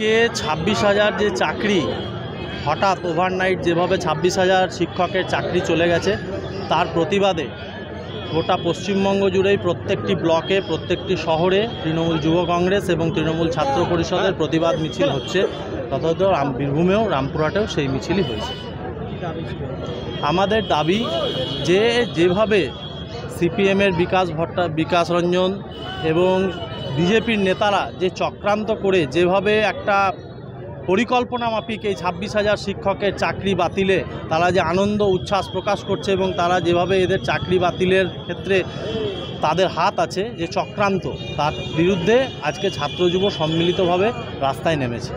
আজকে 26,000 যে চাকরি হঠাৎ ওভারনাইট যেভাবে 26,000 শিক্ষকের চাকরি চলে গেছে তার প্রতিবাদে গোটা পশ্চিমবঙ্গ জুড়েই প্রত্যেকটি ব্লকে প্রত্যেকটি শহরে তৃণমূল যুব কংগ্রেস এবং তৃণমূল ছাত্র পরিষদের প্রতিবাদ মিছিল হচ্ছে। তথাৎ বীরভূমেও রামপুরহাটেও সেই মিছিলই হয়েছে। আমাদের দাবি যেভাবে সিপিএমের বিকাশ রঞ্জন এবং বিজেপির নেতারা যে চক্রান্ত করে যেভাবে একটা পরিকল্পনা মাফিক এই 26,000 শিক্ষকের চাকরি বাতিলে তারা যে আনন্দ উচ্ছ্বাস প্রকাশ করছে এবং তারা যেভাবে এদের চাকরি বাতিলের ক্ষেত্রে তাদের হাত আছে যে চক্রান্ত, তার বিরুদ্ধে আজকে ছাত্র যুব সম্মিলিতভাবে রাস্তায় নেমেছে।